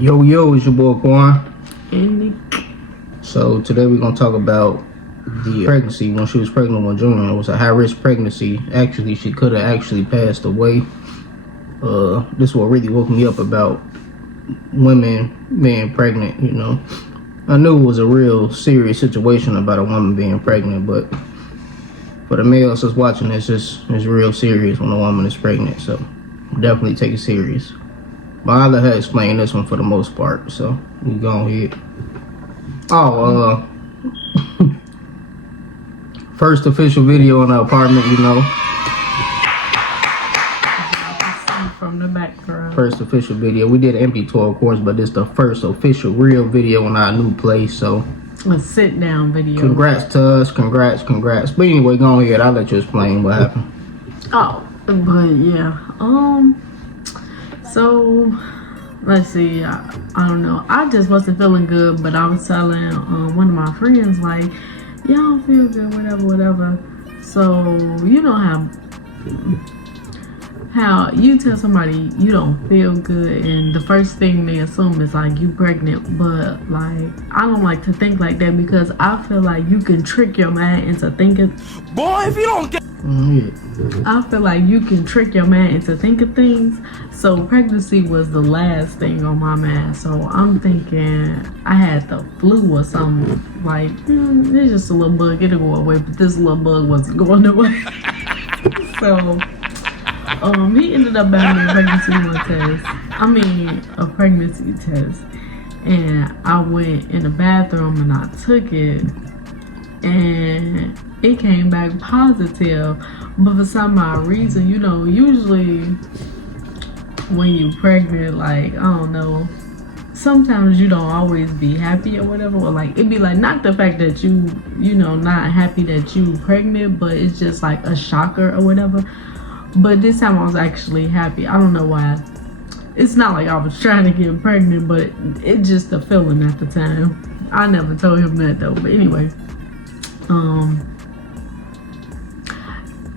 Yo, it's your boy Quan. Andy. So today we're gonna talk about the pregnancy when she was pregnant with Junior. It was a high-risk pregnancy. Actually, she could have actually passed away. This is what really woke me up about women being pregnant. You know, I knew it was a real serious situation about a woman being pregnant, but for the males that's watching this, it's real serious when a woman is pregnant. So definitely take it serious. But I'll let her explain this one for the most part. So we go ahead. First official video in the apartment, you know. From the background. First official video. We did an empty tour, of course, but this is the first official real video in our new place. So a sit down video. Congrats to us. Congrats. But anyway, go ahead. I'll let you explain what happened. But yeah. So let's see. I don't know. I just wasn't feeling good, but I was telling one of my friends like, "Yeah, I don't feel good, whatever." So you know how you tell somebody you don't feel good, and the first thing they assume is like you pregnant. But like I don't like to think like that because I feel like you can trick your mind into thinking. Boy, if you don't get. I feel like you can trick your man into thinking things. So pregnancy was the last thing on my mind. So I'm thinking I had the flu or something. Like, it's just a little bug, it'll go away. But this little bug wasn't going away. So he ended up buying me a pregnancy test. And I went in the bathroom and I took it. And it came back positive, but for some odd reason, you know, usually when you're pregnant, like, I don't know, sometimes you don't always be happy or whatever, or like, it'd be like, not the fact that you know, not happy that you pregnant, but it's just like a shocker or whatever. But this time I was actually happy. I don't know why. It's not like I was trying to get pregnant, but it's just a feeling at the time. I never told him that though, but anyway.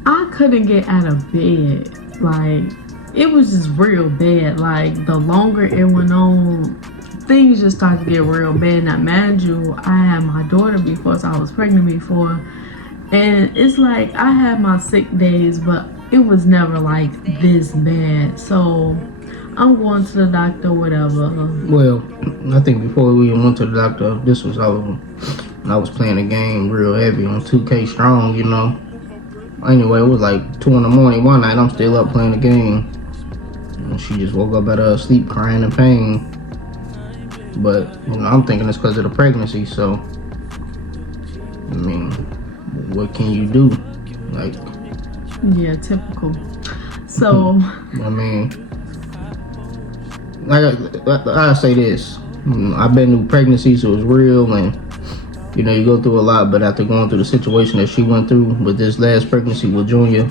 I couldn't get out of bed. Like, it was just real bad. Like, the longer it went on, things just started to get real bad. Now, mind you, I had my daughter before, so I was pregnant before. And it's like, I had my sick days, but it was never like this bad. So, I'm going to the doctor, whatever. Well, I think before we even went to the doctor, this was all... I was playing a game real heavy on 2K Strong, you know. Anyway, it was like 2 in the morning one night. I'm still up playing the game. And she just woke up out of her sleep crying in pain. But, you know, I'm thinking it's because of the pregnancy. So, I mean, what can you do? Like... Yeah, typical. So... I mean... I say this. I've been through pregnancy, so it's real, and... You know, you go through a lot, but after going through the situation that she went through with this last pregnancy with Junior,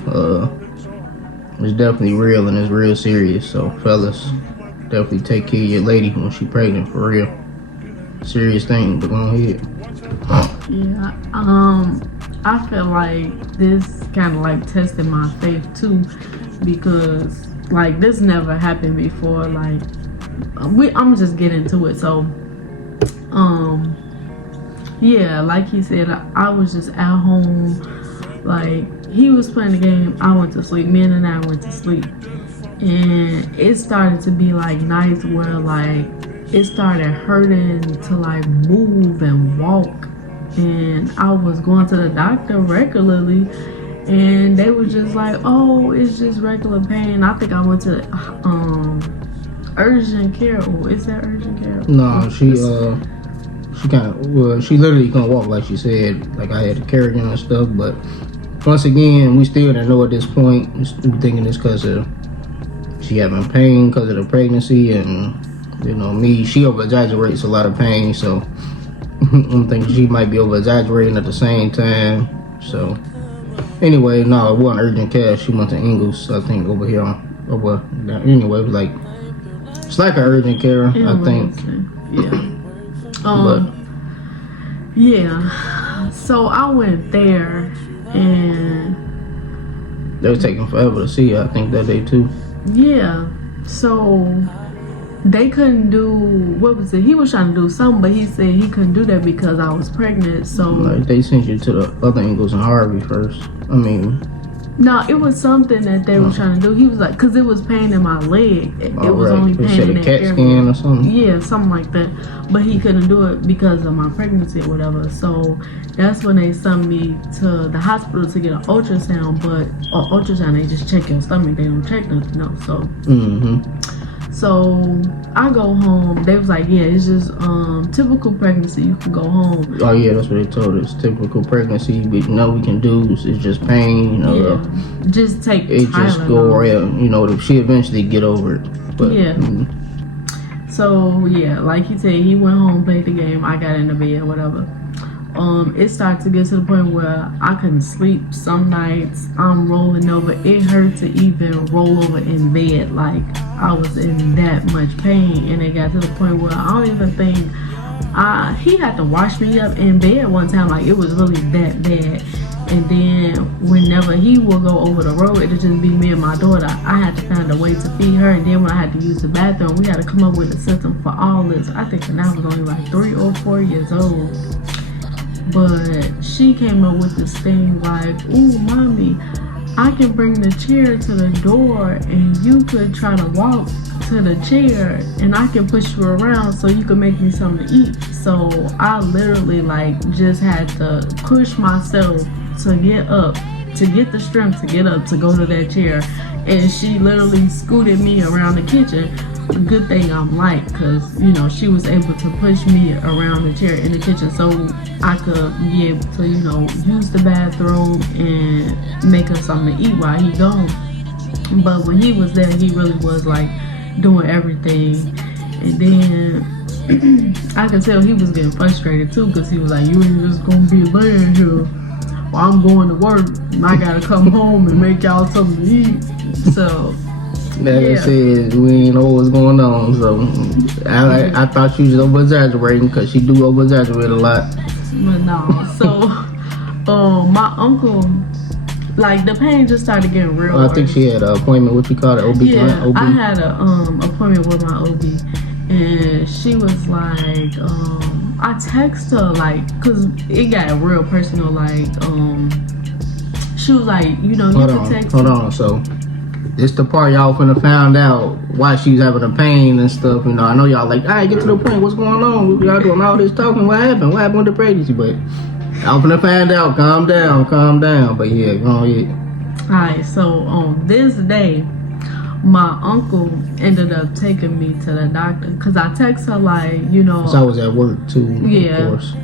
it's definitely real and it's real serious. So, fellas, definitely take care of your lady when she pregnant, for real. Serious thing, but go ahead. Yeah, I feel like this kind of like tested my faith too, because like this never happened before. Like, I'm just getting into it. So, yeah, like he said, I was just at home. Like, he was playing the game, I went to sleep. Me and I went to sleep. And it started to be like nights where like it started hurting to like move and walk. And I was going to the doctor regularly. And they were just like, oh, it's just regular pain. I think I went to urgent care. Oh, is that urgent care? No, she she literally couldn't walk, like she said. Like, I had to carry her and stuff, but once again, we still didn't know at this point. We're thinking it's because of she having pain because of the pregnancy, and you know, she over exaggerates a lot of pain, so I'm thinking she might be over exaggerating at the same time. So anyway, no, it wasn't urgent care. She went to Ingles, I think, over here. Anyway, it was like, it's like an urgent care, I think. Yeah. But yeah, so I went there and they were taking forever to see her, I think, that day too. Yeah, so they couldn't do, what was it? He was trying to do something, but he said he couldn't do that because I was pregnant. So like they sent you to the other Ingles and Harvey first. I mean, no, it was something that they were trying to do. He was like, because it was pain in my leg. It was only they pain said in a that CAT area. scan or something. Yeah, something like that. But he couldn't do it because of my pregnancy or whatever. So that's when they sent me to the hospital to get an ultrasound. But ultrasound, they just check your stomach. They don't check nothing else. So. So I go home. They was like, yeah, it's just typical pregnancy. You can go home. Oh yeah, that's what they told us. Typical pregnancy. But we can do it's just pain. Just take it. Tylenol. Just go around. She eventually get over it. But yeah. So yeah, like he said, he went home, played the game. I got in the bed, whatever. It started to get to the point where I couldn't sleep. Some nights I'm rolling over. It hurt to even roll over in bed. Like I was in that much pain, and it got to the point where I don't even think he had to wash me up in bed one time. Like it was really that bad. And then whenever he would go over the road, it'd just be me and my daughter. I had to find a way to feed her, and then when I had to use the bathroom, we had to come up with a system for all this. I think when I was only like 3 or 4 years old. But she came up with this thing like, ooh, mommy, I can bring the chair to the door and you could try to walk to the chair and I can push you around so you could make me something to eat. So I literally just had to push myself to get up, to get the strength to get up to go to that chair. And she literally scooted me around the kitchen. Good thing I'm light, because she was able to push me around the chair in the kitchen so I could be able to use the bathroom and make her something to eat while he gone. But when he was there, he really was doing everything. And then I could tell he was getting frustrated too, because he was like, you ain't just gonna be laying here while I'm going to work and I gotta come home and make y'all something to eat. So like I said, we ain't know what's going on, so I thought she was over-exaggerating, because she do over-exaggerate a lot. But no, so my uncle, the pain just started getting real. I think she had an appointment, what you call it, OB? Yeah, OB? I had an appointment with my OB, and she was like, I text her, because it got real personal, she was like, you can text Hold on, so this the part y'all finna find out why she's having a pain and stuff. I know y'all alright, get to the point. What's going on? Y'all doing all this talking. What happened? What happened with the pregnancy? But y'all finna find out. Calm down. But yeah, go ahead. Alright, so on this day, my uncle ended up taking me to the doctor, because I text her Cause I was at work too. Yeah. Of course.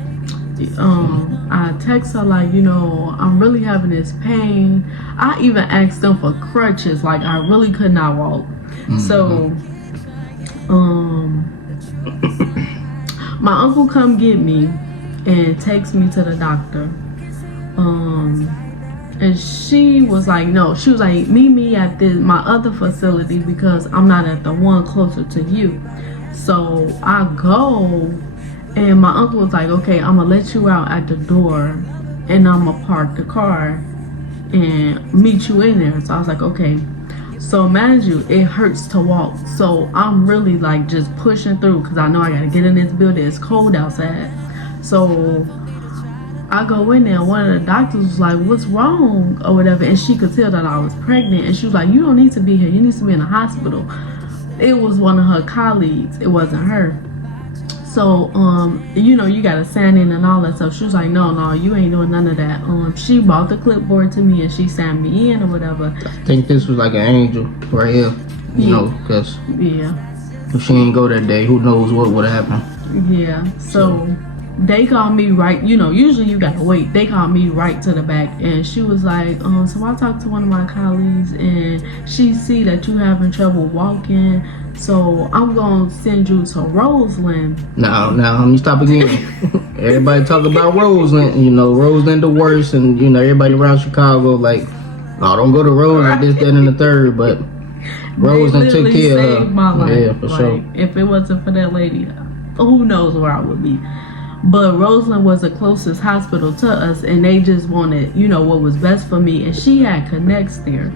I text her I'm really having this pain. I even asked them for crutches, I really could not walk. So my uncle come get me and takes me to the doctor. And she was like, no, she was like, meet me at my other facility, because I'm not at the one closer to you. So I go, and my uncle was like, okay, I'm gonna let you out at the door and I'm gonna park the car and meet you in there. So I was like, okay. So mind you, it hurts to walk. So I'm really just pushing through, because I know I gotta get in this building. It's cold outside. So I go in there, one of the doctors was like, what's wrong or whatever, and she could tell that I was pregnant, and she was like, you don't need to be here, you need to be in the hospital. It was one of her colleagues, it wasn't her. So you gotta sign in and all that stuff. She was like, no, you ain't doing none of that. She brought the clipboard to me and she signed me in or whatever. I think this was like an angel right here, because if she ain't go that day, who knows what would have happened. Yeah, so they called me right, usually you gotta wait. They called me right to the back, and she was like, so I talked to one of my colleagues and she see that you having trouble walking, so I'm gonna send you to Roseland. Now let me stop again. Everybody talk about Roseland, Roseland the worst, and everybody around Chicago don't go to Roseland, this, that, and the third, but Roseland took care of her. My life. Yeah, for sure. If it wasn't for that lady, who knows where I would be. But Roseland was the closest hospital to us, and they just wanted, what was best for me. And she had connects there.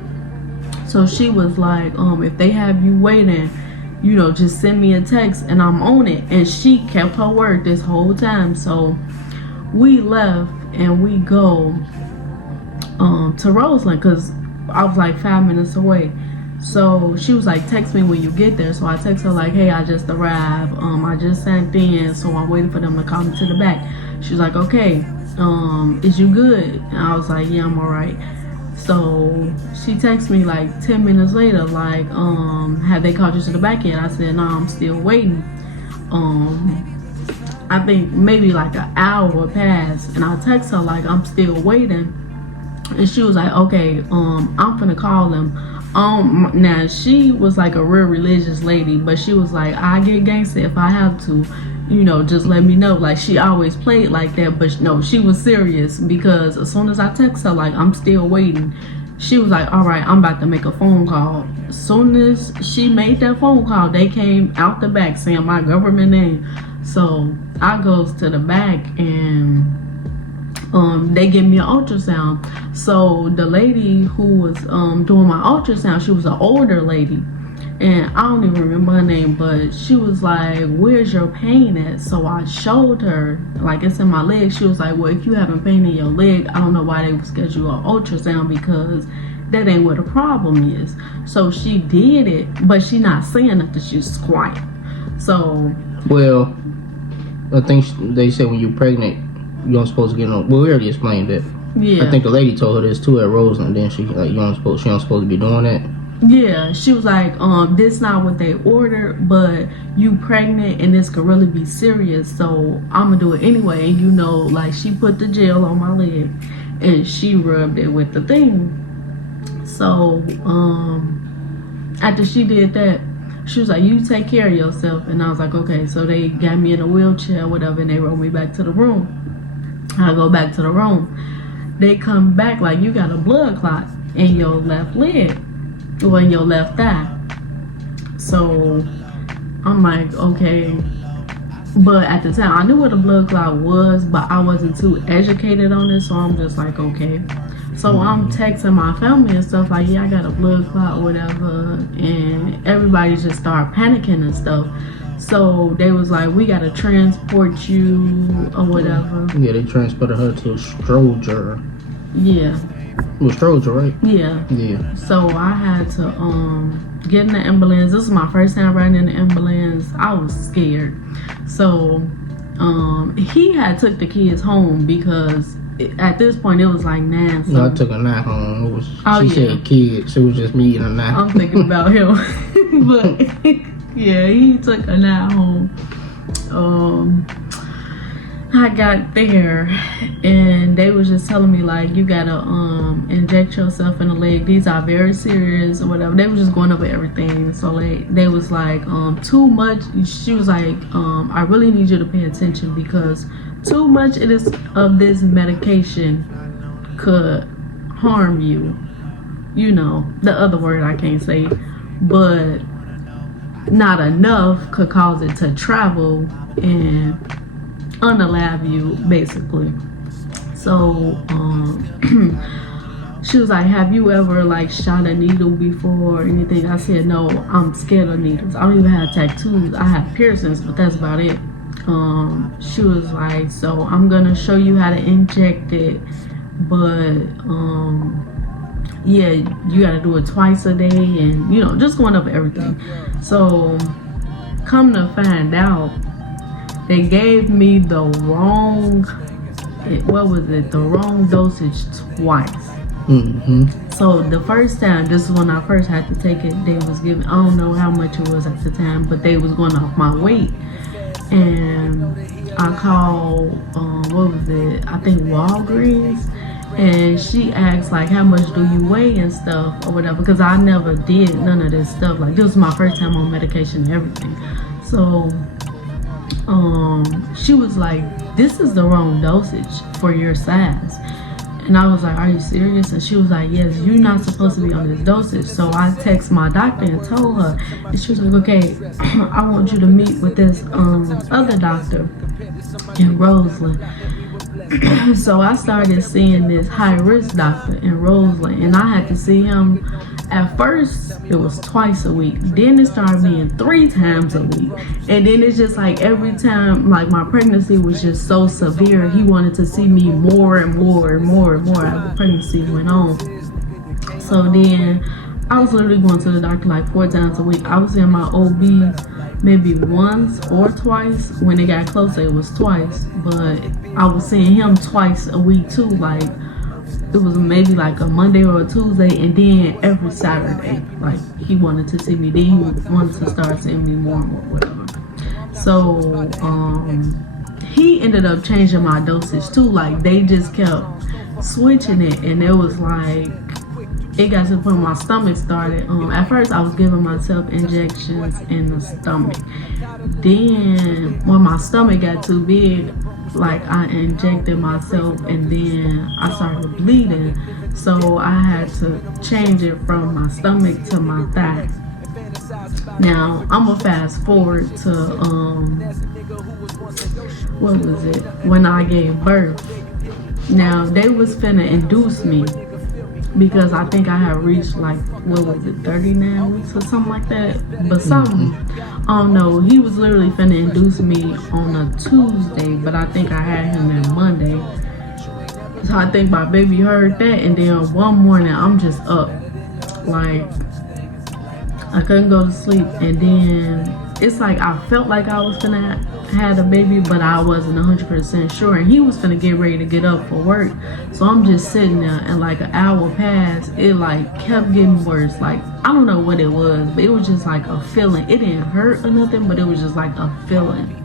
So she was like, if they have you waiting, just send me a text and I'm on it. And she kept her word this whole time. So we left and we go to Roseland because I was like 5 minutes away. So she was like, text me when you get there. So I text her like, hey, I just arrived. I just sent in, so I'm waiting for them to call me to the back. She was like, okay, is you good? And I was like, yeah, I'm all right. So she texted me like 10 minutes later, like, have they called you to the back yet? I said, no, I'm still waiting. I think maybe like an hour passed, and I text her like, I'm still waiting. And she was like, okay, I'm gonna call them. Now she was like a real religious lady, but she was like, I get gangsta if I have to, just let me know. Like, she always played like that, but no, she was serious, because as soon as I text her like, I'm still waiting, she was like, all right, I'm about to make a phone call. As soon as she made that phone call, they came out the back saying my government name. So I goes to the back and they give me an ultrasound. So the lady who was doing my ultrasound, she was an older lady, and I don't even remember her name, but she was like, where's your pain at? So I showed her, like, it's in my leg. She was like, well, if you having pain in your leg, I don't know why they would schedule an ultrasound, because that ain't what the problem is. So she did it, but she not saying nothing, she's quiet. So, well, I think they said when you're pregnant, you don't supposed to get no. Well, we already explained that. yeah. I think the lady told her this too at Roseland. Then she like, she don't supposed to be doing that. Yeah, she was like, this not what they ordered, but you pregnant and this could really be serious, so I'm gonna do it anyway. And like, she put the gel on my leg and she rubbed it with the thing. So after she did that, she was like, you take care of yourself. And I was like, okay. So they got me in a wheelchair or whatever, and they rolled me back to the room. I go back to the room. They come back like, you got a blood clot in your left leg or in your left thigh. So I'm like, okay. But at the time, I knew what a blood clot was, but I wasn't too educated on it. So I'm just like, okay. So I'm texting my family and stuff like, yeah, I got a blood clot or whatever. And everybody just started panicking and stuff. So they was like, we gotta transport you or whatever. Yeah, they transported her to Stroger. Yeah. It was Stroger, right? Yeah. Yeah. So I had to get in the ambulance. This was my first time riding in the ambulance. I was scared. So he had took the kids home because at this point it was like 9. So No, I took a nap home. It was, she said kids. It was just me and a nap. I'm thinking about him. But yeah, he took a nap home. I got there and they was just telling me like, you gotta inject yourself in the leg. These are very serious or whatever. They was just going over everything. So like, they was like, too much. She was like, I really need you to pay attention, because too much of this medication could harm you. The other word I can't say, but not enough could cause it to travel and unalive you, basically. So she was like, have you ever like shot a needle before or anything? I said, no, I'm scared of needles. I don't even have tattoos. I have piercings, but that's about it. She was like, so I'm gonna show you how to inject it, but yeah, you gotta do it twice a day, and just going over everything. So come to find out, they gave me the wrong dosage twice. Mm-hmm. So the first time, this is when I first had to take it, they was giving, I don't know how much it was at the time, but they was going off my weight. And I called, I think Walgreens, and she asked like, how much do you weigh and stuff or whatever, because I never did none of this stuff. Like, this was my first time on medication and everything. So she was like, this is the wrong dosage for your size. And I was like, are you serious? And she was like, yes, you're not supposed to be on this dosage. So I text my doctor and told her, and she was like, okay, I want you to meet with this other doctor in Roseland. So I started seeing this high risk doctor in Roseland, and I had to see him. At first, it was twice a week. Then it started being 3 times a week, and then it's just like every time, like my pregnancy was just so severe, he wanted to see me more and more and more and more as the pregnancy went on. So then I was literally going to the doctor like 4 times a week. I was in my OB maybe once or twice. When it got closer, it was twice, but I was seeing him twice a week too. Like it was maybe like a Monday or a Tuesday, and then every Saturday, like he wanted to see me. Then he wanted to start seeing me more and more, whatever. So he ended up changing my dosage too. Like they just kept switching it, and it was like it got to the point my stomach started. At first, I was giving myself injections in the stomach. Then, when my stomach got too big, like I injected myself, and then I started bleeding. So I had to change it from my stomach to my thigh. Now I'm gonna fast forward to what was it? When I gave birth. Now they was finna induce me, because I think I had reached like, what was it, 39 weeks or something like that. But something, I don't know. He was literally finna induce me on a Tuesday, but I think I had him that Monday. So I think my baby heard that, and then one morning I'm just up, like I couldn't go to sleep, and then it's like I felt like I was finna have a baby, but I wasn't 100% sure, and he was finna get ready to get up for work. So I'm just sitting there, and like an hour passed. It like kept getting worse. Like I don't know what it was, but it was just like a feeling. It didn't hurt or nothing, but it was just like a feeling.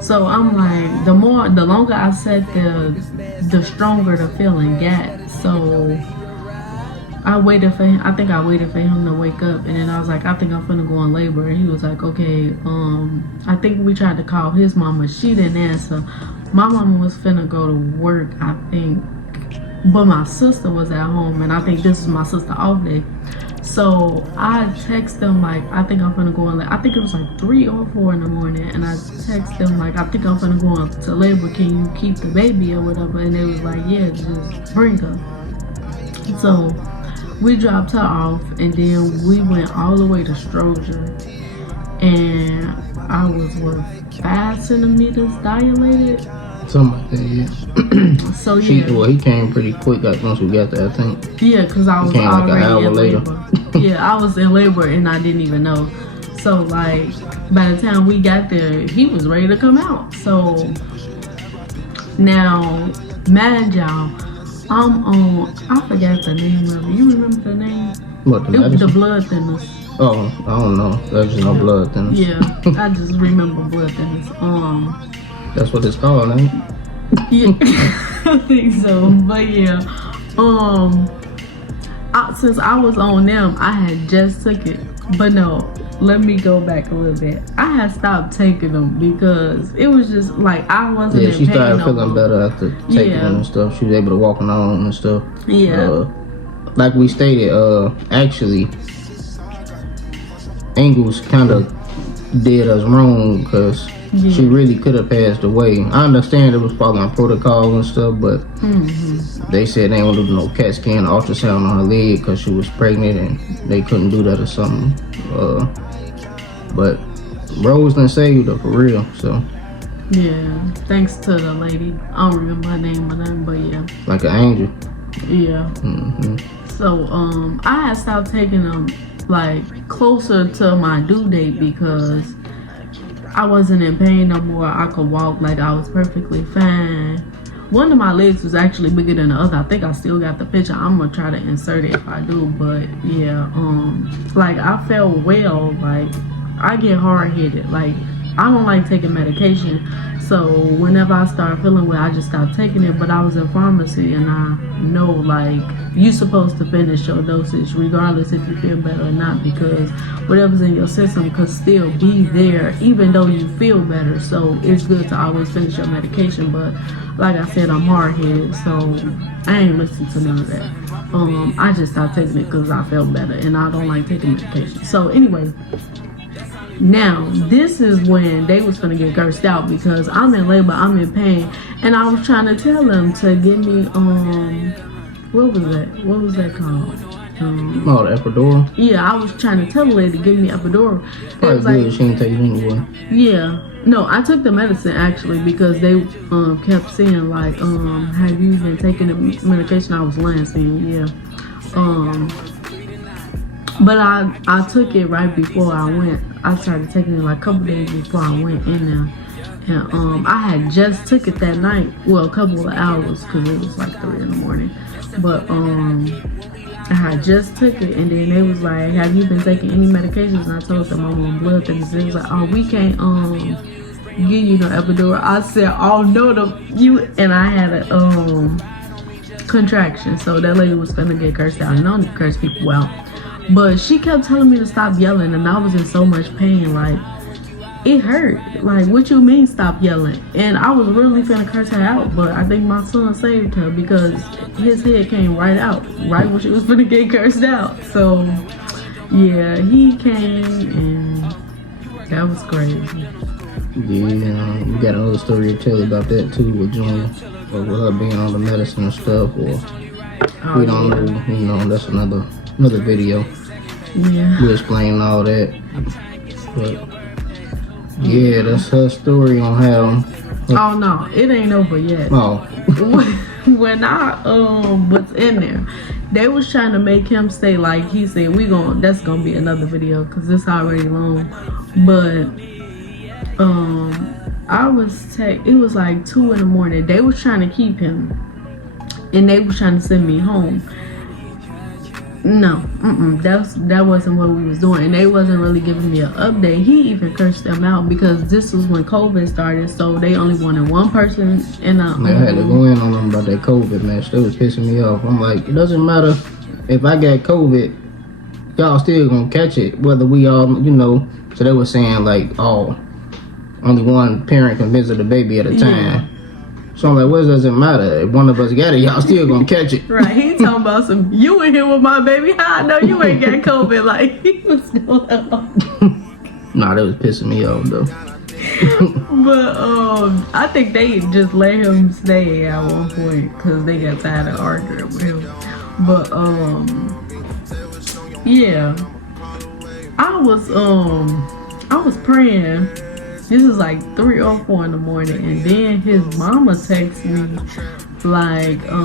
So I'm like, the longer I sat there, the stronger the feeling got. So I waited for him. I think I waited for him to wake up, and then I was like, I think I'm finna go in labor. And he was like, okay. I think we tried to call his mama. She didn't answer. My mama was finna go to work, I think, but my sister was at home, and I think this was my sister off day. So I text them like, I think I'm finna go in. I think it was like 3 or 4 in the morning, and I text them like, I think I'm finna go into labor. Can you keep the baby or whatever? And they was like, yeah, just bring her. So we dropped her off, and then we went all the way to Stroger, and I was 5 centimeters dilated. Something like that, yeah. So yeah. He came pretty quick once we got there, I think. Yeah, because I was already like an hour in later. labor. Yeah, I was in labor and I didn't even know. So like by the time we got there, he was ready to come out. So now, mind y'all, I'm on, I forgot the name of it. You remember the name? What, the It was the medicine? blood thinners. Oh, I don't know. There's just no blood thinners. Yeah, I just remember blood thinners. That's what it's called, ain't it? Yeah, I think so. But yeah, since I was on them, I had just took it. But no, let me go back a little bit. I had stopped taking them because it was just like I wasn't. Yeah, she started feeling more. better after taking them and stuff. She was able to walk on her own and stuff. Yeah. Like we stated, actually, Engels kind of did us wrong because she really could have passed away. I understand it was following protocol and stuff, but they said they didn't want to do no CAT scan, ultrasound on her leg because she was pregnant and they couldn't do that or something. But Roseland saved her for real, so. Yeah, thanks to the lady. I don't remember her name or nothing, but yeah. Like an angel. Yeah. So, I had stopped taking them like closer to my due date because I wasn't in pain no more. I could walk, like I was perfectly fine. One of my legs was actually bigger than the other. I think I still got the picture. I'm gonna try to insert it if I do, but yeah, like I felt well. Like I get hard-headed. Like I don't like taking medication, so whenever I start feeling well, I just stop taking it. But I was in pharmacy, and I know like you're supposed to finish your dosage regardless if you feel better or not, because whatever's in your system could still be there even though you feel better. So it's good to always finish your medication. But like I said, I'm hard-headed, so I ain't listening to none of that. I just stopped taking it because I felt better, and I don't like taking medication. So anyway, Now, this is when they was gonna get cursed out because I'm in labor, I'm in pain, and I was trying to tell them to give me what was that called? The epidural. Yeah, I was trying to tell the lady to give me epidural. Probably was good. Like, she didn't take it anyway. Yeah. No, I took the medicine actually because they kept saying like, have you been taking the medication? I was lying saying yeah. But I took it right before I went. I started taking it like a couple days before I went in there. And I had just took it that night. Well, a couple of hours because it was like 3 in the morning. But I had just took it, and then they was like, have you been taking any medications? And I told them I'm on blood thinners. They was like, oh, we can't give you no epidural. I said, oh no, and I had a contraction. So that lady was gonna get cursed out. And I don't curse people out. But she kept telling me to stop yelling, and I was in so much pain, like it hurt. Like, what you mean stop yelling? And I was really finna curse her out, but I think my son saved her because his head came right out, right when she was finna get cursed out. So yeah, he came and that was crazy. Yeah, you got another story to tell about that too with Junior, or with her being on the medicine and stuff, or we don't know, you know, that's another video. Yeah. We explain all that. But yeah, that's her story on how. Oh no, it ain't over yet. Oh. When I was in there, they was trying to make him stay. Like he said, that's gonna be another video because it's already long. But it was like 2 in the morning. They was trying to keep him, and they was trying to send me home. No, that wasn't what we was doing, and they wasn't really giving me an update. He even cursed them out because this was when COVID started, so they only wanted one person in a. I had to go in on them about that COVID mess. They was pissing me off. I'm like, it doesn't matter if I got COVID, y'all still gonna catch it, whether we all, you know. So they were saying like, oh, only one parent can visit a baby at a time. Yeah. So I'm like, what does it matter? If one of us got it, y'all still gonna catch it. Right, he talking about some, you in here with my baby. How I know you ain't got COVID? Like, he was going on. Nah, that was pissing me off though. But I think they just let him stay at one point because they got tired of arguing with him. But yeah, I was praying. This is like 3 or 4 in the morning, and then his mama texts me like, I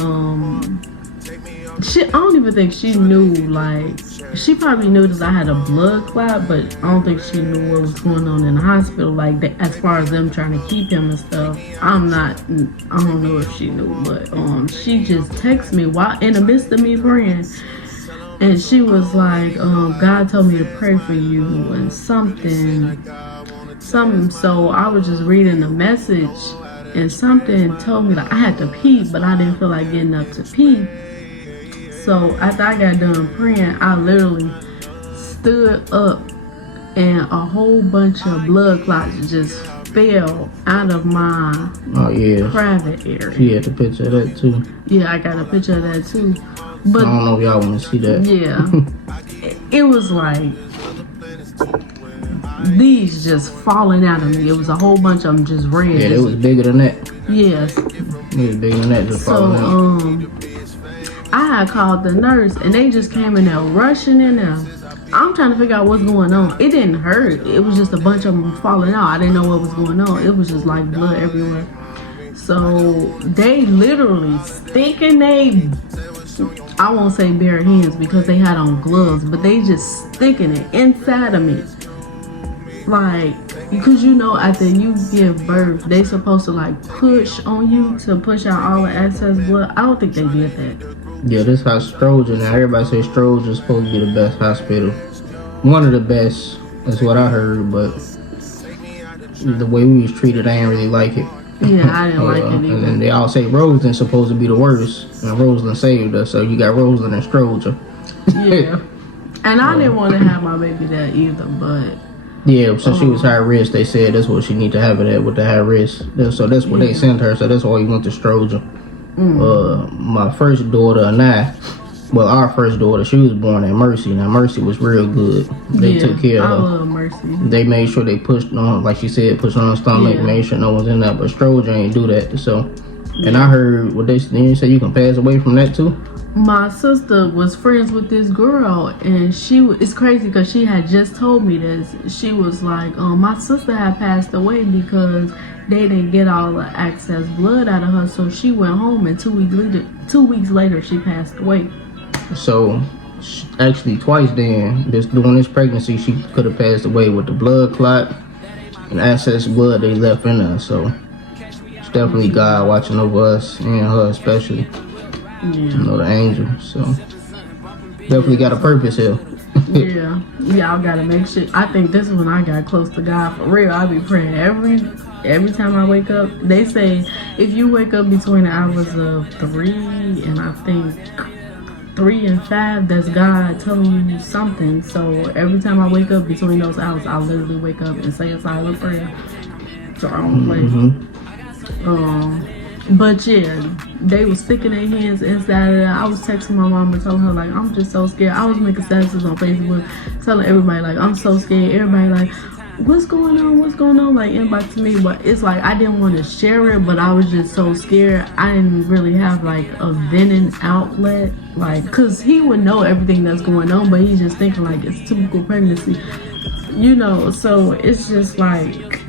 don't even think she knew, like, she probably knew that I had a blood clot, but I don't think she knew what was going on in the hospital, like, as far as them trying to keep him and stuff. I don't know if she knew, but she just texted me while in the midst of me praying, and she was like, God told me to pray for you and something. So I was just reading the message, and something told me like I had to pee, but I didn't feel like getting up to pee. So after I got done praying, I literally stood up, and a whole bunch of blood clots just fell out of my private area. You had a picture of that too. Yeah, I got a picture of that too. But I don't know if y'all want to see that. Yeah, it was like these just falling out of me. It was a whole bunch of them just red. Yeah, it was bigger than that. Yes. It was bigger than that, just falling out. I had called the nurse, and they just came in there rushing in there. I'm trying to figure out what's going on. It didn't hurt. It was just a bunch of them falling out. I didn't know what was going on. It was just like blood everywhere. So they literally sticking I won't say bare hands because they had on gloves, but they just sticking it inside of me. Like, because you know, after you give birth, they supposed to like push on you to push out all the excess blood. I don't think they did that. Yeah, this house Stroger. Now everybody says Stroger is supposed to be the best hospital. One of the best, that's what I heard. But the way we was treated, I ain't really like it. Yeah, I didn't like it either. And then they all say Roseland's supposed to be the worst, and Roseland saved us. So you got Roseland and Stroger. Yeah, and I didn't want to have my baby there either, but. Yeah, so she was high risk. They said that's what she need to have it at with the high risk. So that's what they sent her. So that's why we went to Stroger. My first daughter and I, well, our first daughter, she was born at Mercy. Now Mercy was real good. They took care I of her. love Mercy. They made sure they pushed on, like she said, pushed on her stomach, made sure no one's in there. But Stroger ain't do that. So, and I heard what they say you can pass away from that too. My sister was friends with this girl, and it's crazy because she had just told me this. She was like, my sister had passed away because they didn't get all the excess blood out of her, so she went home, and 2 weeks later she passed away. So actually twice then, just during this pregnancy, she could have passed away with the blood clot and excess blood they left in her. So it's definitely God watching over us and her especially. You know, the angel. So definitely got a purpose here. Y'all gotta make sure. I think this is when I got close to God for real. I be praying every time I wake up. They say if you wake up between the hours of 3 and I think 3 and 5, that's God telling you something. So every time I wake up between those hours, I literally wake up and say a silent prayer to our own place. But yeah, they was sticking their hands inside of it. I was texting my mom and telling her like, I'm just so scared. I was making statuses on Facebook telling everybody like, I'm so scared. Everybody like, what's going on, like inbox to me. But it's like I didn't want to share it, but I was just so scared. I didn't really have like a venting outlet, like, cause he would know everything that's going on, but he's just thinking like it's typical pregnancy, you know. So it's just like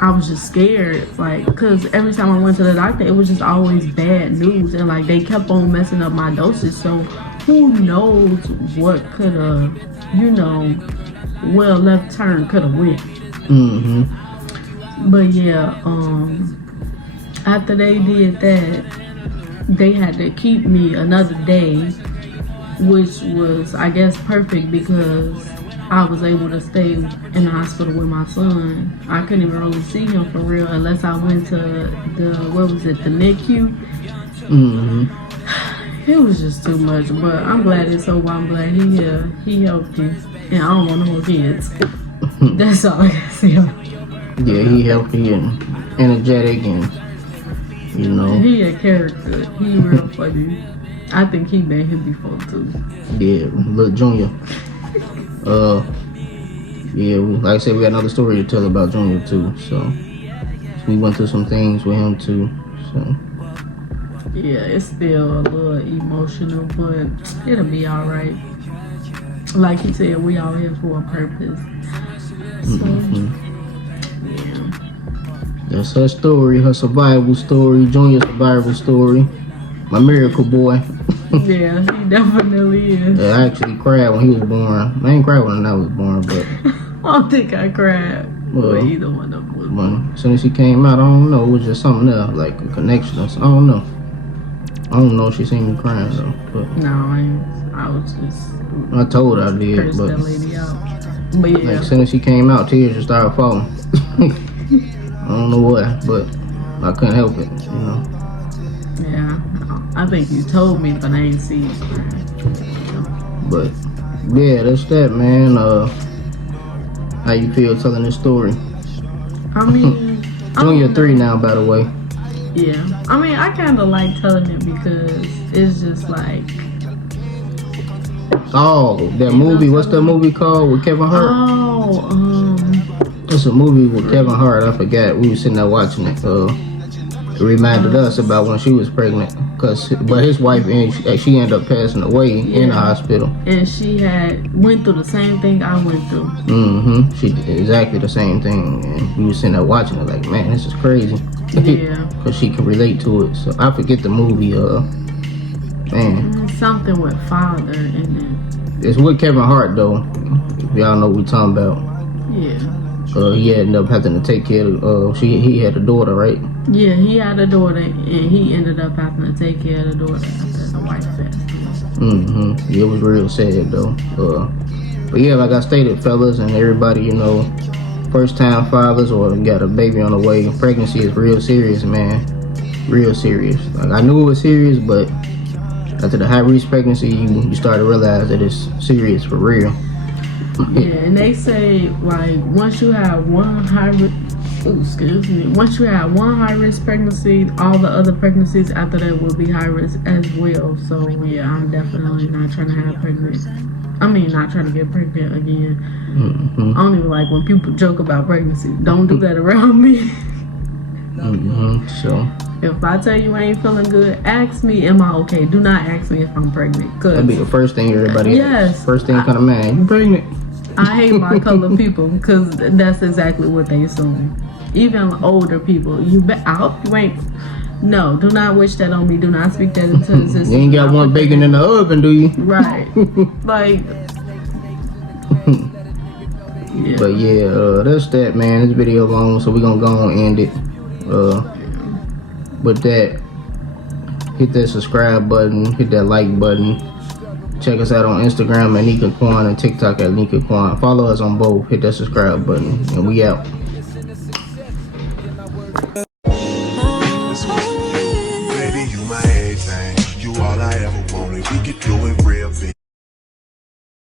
I was just scared, like, cause every time I went to the doctor, it was just always bad news, and like they kept on messing up my dosage. So who knows what could have, you know, well left turn could have went. But yeah, after they did that, they had to keep me another day, which was, I guess, perfect because I was able to stay in the hospital with my son. I couldn't even really see him for real unless I went to the NICU. It was just too much, but I'm glad it's over. I'm glad he healthy, and I don't want no more kids. That's all I can say. Yeah, he healthy and energetic, and you know, he a character. He real funny. I think he been here before too. Yeah, little Junior. Yeah, like I said, we got another story to tell about Junior too. So we went through some things with him too. So yeah, it's still a little emotional, but it'll be all right. Like he said, we all here for a purpose. So, yeah. That's her story, her survival story, Junior's survival story. My miracle boy. Yeah, he definitely is. Yeah, I actually cried when he was born. I ain't cried when I was born, but I don't think I cried. Well, either one of them was born. As soon as he came out, I don't know, it was just something else, like a connection or something. I don't know if she seen me crying though. But no, I was just. I told her I did, cursed but that lady out. But yeah, like as soon as she came out, tears just started falling. I don't know why, but I couldn't help it, you know. Yeah, I think you told me, but I ain't seen it. But yeah, that's that, man. How you feel telling this story? I mean, Junior 3 now, by the way. Yeah, I mean, I kind of like telling it because it's just like. Oh, that movie. What's that movie called with Kevin Hart? Oh, it's a movie with Kevin Hart. I forgot. We were sitting there watching it. It reminded us about when she was pregnant, but his wife, she ended up passing away in the hospital. And she went through the same thing I went through. She did exactly the same thing, and we were sitting there watching it like, man, this is crazy. Yeah. Because she can relate to it. So I forget the movie. Man. Something with father in it. It's with Kevin Hart though. If y'all know what we're talking about. Yeah. He ended up having to take care of. He had a daughter, right? Yeah, he had a daughter, and he ended up having to take care of the daughter after the wife passed. Yeah, it was real sad though. But yeah, like I stated, fellas and everybody, you know, first time fathers or got a baby on the way, pregnancy is real serious, man. Real serious. Like I knew it was serious, but after the high risk pregnancy, you start to realize that it's serious for real. Yeah, and they say like once you have one high Ooh, excuse me. Once you have one high risk pregnancy, all the other pregnancies after that will be high risk as well. So yeah, I'm definitely not trying to have pregnant. I mean, not trying to get pregnant again. I don't even like when people joke about pregnancy. Don't do that around me. So if I tell you I ain't feeling good, ask me, am I okay? Do not ask me if I'm pregnant. That'd be the first thing everybody asks. First thing kind of man, you pregnant? I hate my color people because that's exactly what they assume. Even older people, I hope you ain't. No, do not wish that on me. Do not speak that into existence. You ain't got one baking in the oven, do you? Right. Like. Yeah. But yeah, that's that, man. This video long, so we're gonna go and end it. With that, hit that subscribe button, hit that like button. Check us out on Instagram at Nika Kwan and TikTok at Nika Kwan. Follow us on both. Hit that subscribe button, and we out.